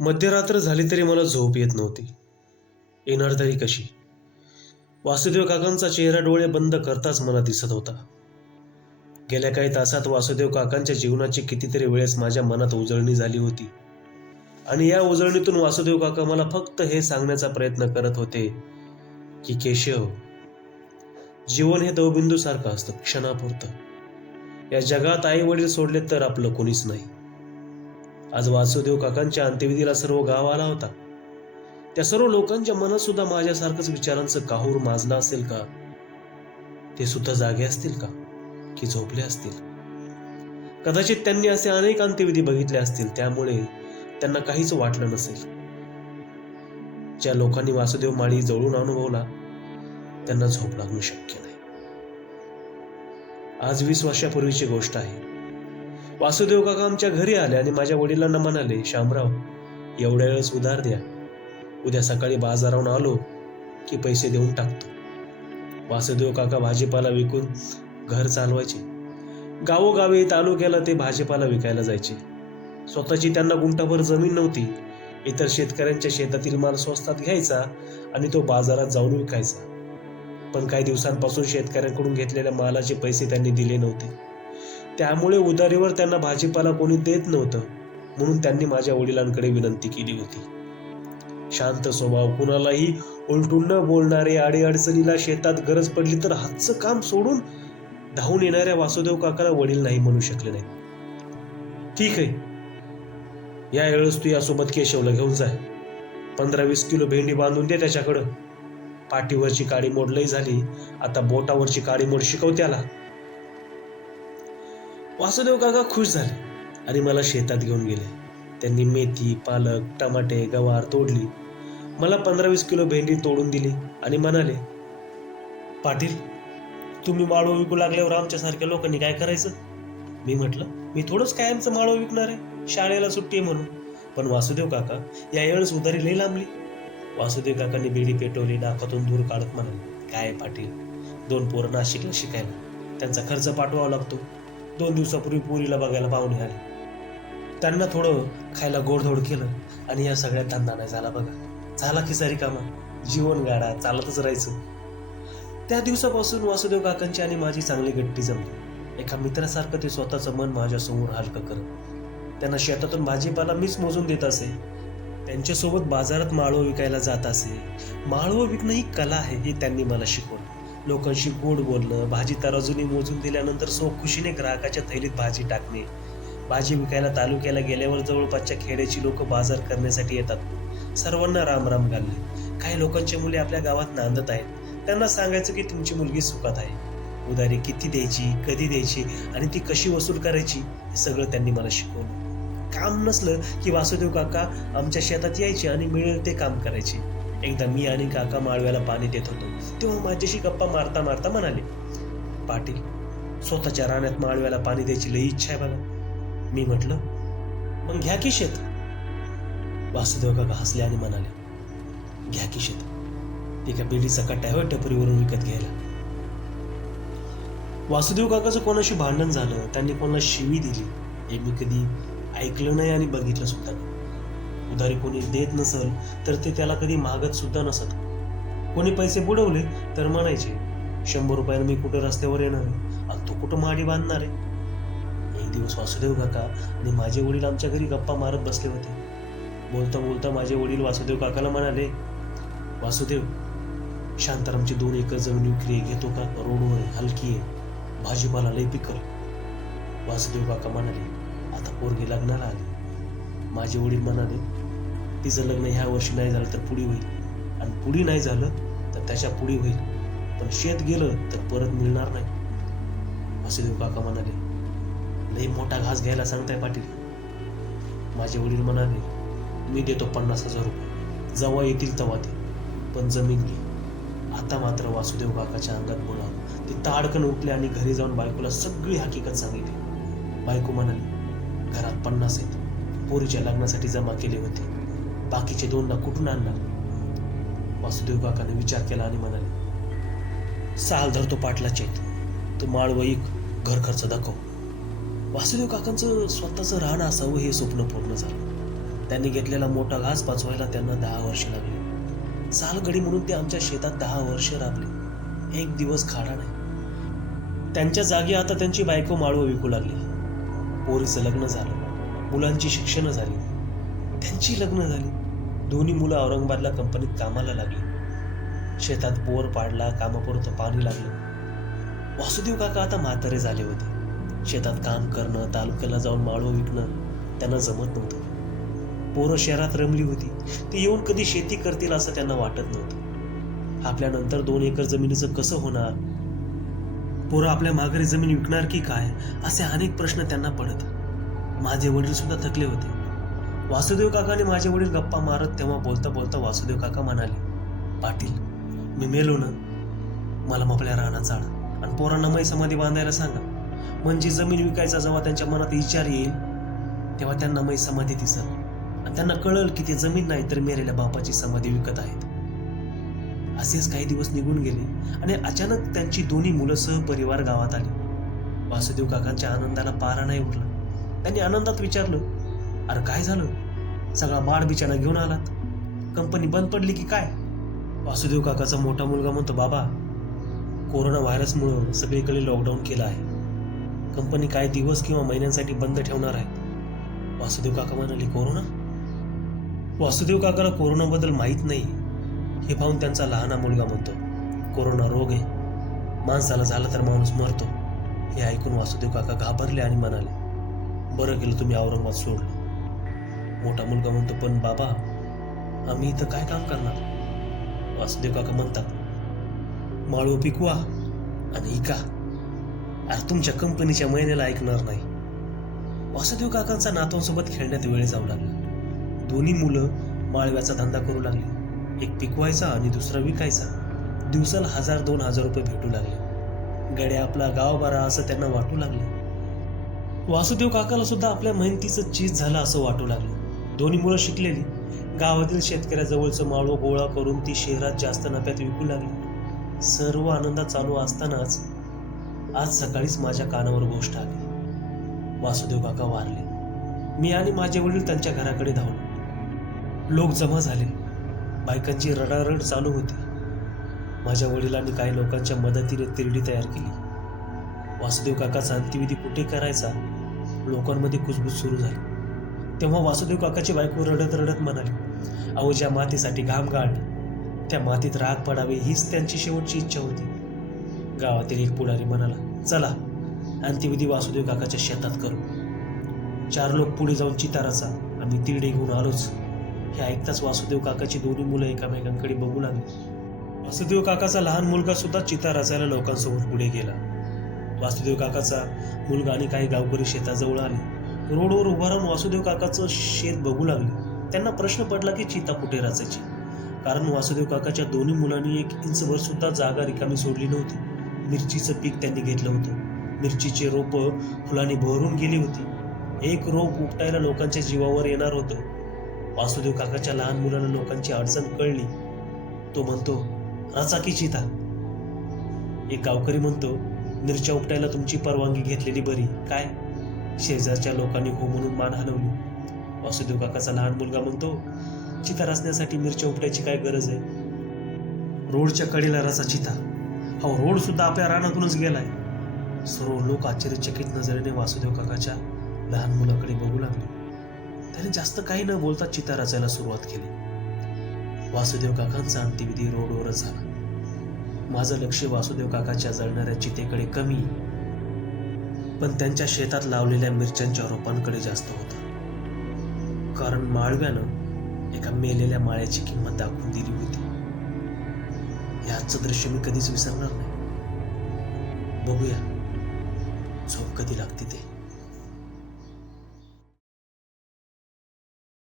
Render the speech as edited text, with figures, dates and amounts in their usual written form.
मध्यरात्र झाली तरी मला झोप येत नव्हती. येणार तरी कशी? वासुदेव काकांचा चेहरा डोळे बंद करताच मला दिसत होता. गेल्या काही तासात वासुदेव काकांच्या जीवनाची कितीतरी वेळेस माझ्या मनात उजळणी झाली होती. आणि या उजळणीतून वासुदेव काका मला फक्त हे सांगण्याचा प्रयत्न करत होते की केशव, जीवन हे दवबिंदू सारखं असतं, क्षणापुरतं. या जगात आई वडील सोडले तर आपलं कोणीच नाही. आज वासुदेव काकांच्या अंत्यविधीला सर्व गाव आला होता. त्या सर्व लोकांच्या मनात सुद्धा माझ्यासारखंच विचारांचं काहूर माजलं असेल का? ते सुद्धा जागे असतील का, की झोपले असतील? कदाचित त्यांनी असे अनेक अंत्यविधी बघितले असतील, त्यामुळे त्यांना काहीच वाटलं नसेल. ज्या लोकांनी वासुदेव माळी जवळून अनुभवला त्यांना झोप लागणं शक्य नाही. आज 20 वर्षापूर्वीची गोष्ट आहे. वासुदेव काका आमच्या घरी आले आणि माझ्या वडिलांना म्हणाले, शामराव, एवढ्या वेळेस उधार द्या. उद्या सकाळी बाजारावरून आलो की पैसे देऊन टाकतो. वासुदेव काका भाजीपाला विकून घर चालवायचे. गावोगावी तालुक्याला ते भाजीपाला विकायला जायचे. स्वतःची त्यांना गुंठाभर जमीन नव्हती. इतर शेतकऱ्यांच्या शेतातील माल स्वस्तात घ्यायचा आणि तो बाजारात जाऊन विकायचा. पण काही दिवसांपासून शेतकऱ्यांकडून घेतलेल्या मालाचे पैसे त्यांनी दिले नव्हते. त्यामुळे उधारीवर त्यांना भाजीपाला कोणी देत नव्हतं. म्हणून त्यांनी माझ्या वडिलांकडे विनंती केली होती. शांत स्वभाव, कुणालाही उलटून न बोलणारे, अडीअडचणीला शेतात गरज पडली तर हातचं काम सोडून धावून येणाऱ्या वासुदेव काकाला वडील नाही म्हणू शकले नाही. ठीक आहे, या वेळेस तू यासोबत केशवला घेऊन जाय. 15-20 किलो भेंडी बांधून दे त्याच्याकडं. पाठीवरची काडी मोड लई झाली, आता बोटावरची काडी मोड शिकव त्याला. वासुदेव काका खुश झाले आणि मला शेतात घेऊन गेले. त्यांनी मेथी, पालक, टमाटे, गवार तोडली. मला 15-20 किलो भेंडी तोडून दिली आणि म्हणाले, पाटील, तुम्ही माळव विकू लागल्यावर आमच्यासारख्या लोकांनी काय करायचं? मी म्हटलं, मी थोडंच कायमचं माळव विकणार आहे, शाळेला सुट्टी आहे म्हणून. पण वासुदेव काका या वेळेस उधारी लई लांबली. वासुदेव काकांनी बिडी पेटवली, नाकातून दूर काढत म्हणाले, काय पाटील, 2 पोरं नाशिकला शिकायला, त्यांचा खर्च पाठवावा लागतो. 2 दिवसापूर्वी पोरीला बघायला पाहुणे आले. त्यांना थोडं खायला गोडधोड केलं आणि या सगळ्यात धंदा नाही झाला बघा. झाला की सारी कामं, जीवन गाडा, चालतच राहायचं. त्या दिवसापासून वासुदेव काकांची आणि माझी चांगली गट्टी जमली. एका मित्रासारखं ते स्वतःचं मन माझ्यासमोर हलकं करत. त्यांना शेतातून भाजीपाला मीच मोजून देत असे. त्यांच्यासोबत बाजारात माळव विकायला जात असे. माळव विकणं ही कला आहे हे त्यांनी मला शिकवलं. लोकांशी गोड बोलणं, भाजी तराजूने मोजून दिल्यानंतर खुशीने ग्राहकाच्या थैलीत भाजी टाकणे. भाजी विकायला तालुक्याला गेल्यावर जवळपासच्या खेड्याची लोक बाजार करण्यासाठी येतात. सर्वांना रामराम घालले. काही लोकांची मुले आपल्या गावात नांदत आहेत. त्यांना सांगायचं की तुमची मुलगी सुखात आहे. उधारी किती द्यायची, कधी द्यायची आणि ती कशी वसूल करायची हे सगळं त्यांनी मला शिकवलं. काम नसलं की वासुदेव काका आमच्या शेतात यायचे आणि मिळेल ते काम करायचे. एकदा मी आणि काका माळव्याला पाणी देत होतो, तेव्हा माझ्याशी गप्पा मारता मारता म्हणाले, पाटील, स्वतःच्या रानात माळव्याला पाणी द्यायची लई इच्छा आहे बघा. मी म्हटलं, मग घ्या की शेत. वासुदेव काका हसले आणि म्हणाले, घ्या की शेत. ते का बिडीचा कट्टा आहे टपरीवरून विकत घ्यायला. वासुदेव काकाचं कोणाशी भांडण झालं, त्यांनी कोणाला शिवी दिली हे मी कधी ऐकलं नाही आणि बघितलं सुद्धा नाही. उधारी कोणी देत नसल तर ते त्याला कधी मागत सुद्धा नसत. कोणी पैसे बुडवले तर म्हणायचे, 100 रुपयानं मी कुठं रस्त्यावर येणार आहे आणि तो कुठं माडी बांधणार आहे. एक दिवस वासुदेव काका आणि माझे वडील आमच्या घरी गप्पा मारत बसले होते. बोलता बोलता माझे वडील वासुदेव काकाला म्हणाले, वासुदेव, शांतारामची 2 एकर जमीन विक्री घेतो का? रोडवर हलकी आहे, भाजीपाला लई पिकल. वासुदेव काका म्हणाले, आता पोरगी लग्नाला आली. माझे वडील म्हणाले, तिचं लग्न ह्या वर्षी नाही झालं तर पुढे होईल, आणि पुढे नाही झालं तर त्याच्या पुढे होईल, पण शेत गेलं तर परत मिळणार नाही. वासुदेव काका म्हणाले, लई मोठा घास घ्यायला सांगताय पाटील. माझे वडील म्हणाले, मी देतो 50,000 रुपये, जेव्हा येतील तेव्हा ते, पण जमीन घे. आता मात्र वासुदेव काकाच्या अंगात बोला. ते ताडकन उठले आणि घरी जाऊन बायकोला सगळी हकीकत सांगितली. बायको म्हणाली, घरात 50 आहेत, पोरीच्या लग्नासाठी जमा केले होते, बाकीचे 2 लाख कुठून आणणार? वासुदेव काकाने विचार केला आणि म्हणाले, साल धरतो पाटलाचे, तो माळव एक, घर खर्च दाखव. वासुदेव काकांचं स्वतःचं राहणं असावं हे स्वप्न पूर्ण झालं. त्यांनी घेतलेला मोठा घास पाचवायला त्यांना 10 वर्षे लागली. सालगडी म्हणून ते आमच्या शेतात 10 वर्ष राबले. एक दिवस खाडा नाही. त्यांच्या जागी आता त्यांची बायको माळवं विकू लागली. पोरीचं लग्न झालं, मुलांची शिक्षणं झाली, त्यांची लग्न झाली. दोन्ही मुलं औरंगाबादला कंपनीत कामाला लागली. शेतात बोर पाडला, कामापुरतं पाणी लागलं. वासुदेव काका आता म्हातारे झाले होते. शेतात काम करणं, तालुक्याला जाऊन माळवं विकणं त्यांना जमत नव्हतं. पोरं शहरात रमली होती. ते येऊन कधी शेती करतील असं त्यांना वाटत नव्हतं. आपल्यानंतर 2 एकर जमिनीचं कसं होणार? पोरं आपल्या माघारी जमीन विकणार की काय, असे अनेक प्रश्न त्यांना पडत. माझे वडील सुद्धा थकले होते. वासुदेव काका आणि माझे वडील गप्पा मारत तेव्हा बोलता बोलता वासुदेव काका म्हणाले, पाटील, मी मेलो ना, मला आपल्या रानात जाणं आणि पोरांना मै समाधी बांधायला सांगा. म्हणजे जमीन विकायचा जेव्हा त्यांच्या मनात विचार येईल तेव्हा त्यांना मै समाधी दिसल आणि त्यांना कळल की ते जमीन नाही तर मेलेल्या बापाची समाधी विकत आहेत. असेच काही दिवस निघून गेले आणि अचानक त्यांची दोन्ही मुलं सहपरिवार गावात आली. वासुदेव काकांच्या आनंदाला पारा नाही उरला. त्यांनी आनंदात विचारलं, अरे काय झालं? सगळा बाळ बिचारा घेऊन आलात? कंपनी बंद पडली की काय? वासुदेव काकाचा मोठा मुलगा म्हणतो, बाबा, कोरोना व्हायरसमुळं सगळीकडे लॉकडाऊन केलं आहे. कंपनी काही दिवस किंवा महिन्यांसाठी बंद ठेवणार आहे. वासुदेव काका म्हणाले, कोरोना? वासुदेव काकाला कोरोनाबद्दल माहीत नाही हे पाहून त्यांचा लहाना मुलगा म्हणतो, कोरोना रोग आहे, माणसाला झाला तर माणूस मरतो. हे ऐकून वासुदेव काका घाबरले आणि म्हणाले, बरं केलं तुम्ही औरंगाबाद सोडलं. मोठा मुलगा म्हणतो, पण बाबा, आम्ही इथं काय काम करणार? वासुदेव काका म्हणतात, माळव पिकवा आणि इका. अरे तुमच्या कंपनीच्या महिन्याला ऐकणार नाही. वासुदेव काकांचा नातवांसोबत खेळण्यात वेळ जाऊ लागला. दोन्ही मुलं माळव्याचा धंदा करू लागले. एक पिकवायचा आणि दुसरा विकायचा. दिवसाला 1000-2000 रुपये भेटू लागले. गड्या आपला गाव बरा असं त्यांना वाटू लागले. वासुदेव काकाला सुद्धा आपल्या मेहनतीचं चीज झालं असं वाटू लागलं. दोन्ही मुलं शिकलेली. गावातील शेतकऱ्याजवळचं माळव गोळा करून ती शहरात जास्त नफ्यात विकू लागली. सर्व आनंदात चालू असतानाच आज सकाळीच माझ्या कानावर गोष्ट आली. वासुदेव काका वारले. मी आणि माझे वडील त्यांच्या घराकडे धावलो. लोक जमा झाले. बायकांची रडारड चालू होती. माझ्या वडिलांनी काही लोकांच्या मदतीने तिरडी तयार केली. वासुदेव काकाचा अंत्यविधी कुठे करायचा लोकांमध्ये कुजबूज सुरू झाली. तेव्हा वासुदेव काकाची बायको रडत रडत म्हणाली, अहो, ज्या मातीसाठी घाम गाळला त्या मातीत राग पडावे हीच त्यांची शेवटची इच्छा होती. गावातील एक पुढारी म्हणाला, चला अंत्यविधी वासुदेव काकाच्या शेतात करू. 4 लोक पुढे जाऊन चिता रचा, आम्ही तिरडे घेऊन आलोच. हे ऐकताच वासुदेव काकाची दोन्ही मुलं एकामेकांकडे बघू लागली. वासुदेव काकाचा लहान मुलगा सुद्धा चिता रचायला लोकांसोबत पुढे गेला. वासुदेव काकाचा मुलगा आणि काही गावकरी शेताजवळ आले. रोडवर उभा राहून वासुदेव काकाचं शेत बघू लागले. त्यांना प्रश्न पडला की चिता कुठे रचायची, कारण वासुदेव काकाच्या दोन्ही मुलांनी 1 इंचभर सुद्धा जागा रिकामी सोडली नव्हती. मिरचीचं पीक त्यांनी घेतलं होतं. मिरचीचे रोप फुलांनी भरून गेली होती. एक रोप उपटायला लोकांच्या जीवावर येणार होतं. वासुदेव काकाच्या लहान मुलाला लोकांची अडचण कळली. तो म्हणतो, रचा की चिता. एक गावकरी म्हणतो, मिरच्या उपटायला तुमची परवानगी घेतलेली बरी काय? शेजारच्या लोकांनी हो म्हणून मान हलवली. वासुदेव काकाचा लहान मुलगा म्हणतो, चिता रचण्यासाठी मिरच्या उपटायची काय गरज आहे? रोडच्या कडेला रचा चिता. हा रोड सुद्धा आपल्या रानातूनच गेलाय. सर्व लोक आश्चर्यचकित नजरेने वासुदेव काकाच्या लहान मुलाकडे बघू लागले. त्याने जास्त काही न बोलता चिता रचायला सुरुवात केली. वासुदेव काकांचा अंत्यविधी रोडवरच झाला. माझं लक्ष वासुदेव काकाच्या जळणाऱ्या चितेकडे कमी, पण त्यांच्या शेतात लावलेल्या मिरच्यांच्या रोपांकडे जास्त होतं. कारण माळव्यानं एका मेलेल्या माळ्याची किंमत दाखवून दिली होती. याचं दृश्य मी कधीच विसरणार नाही. बघूया झोप कधी लागते ते.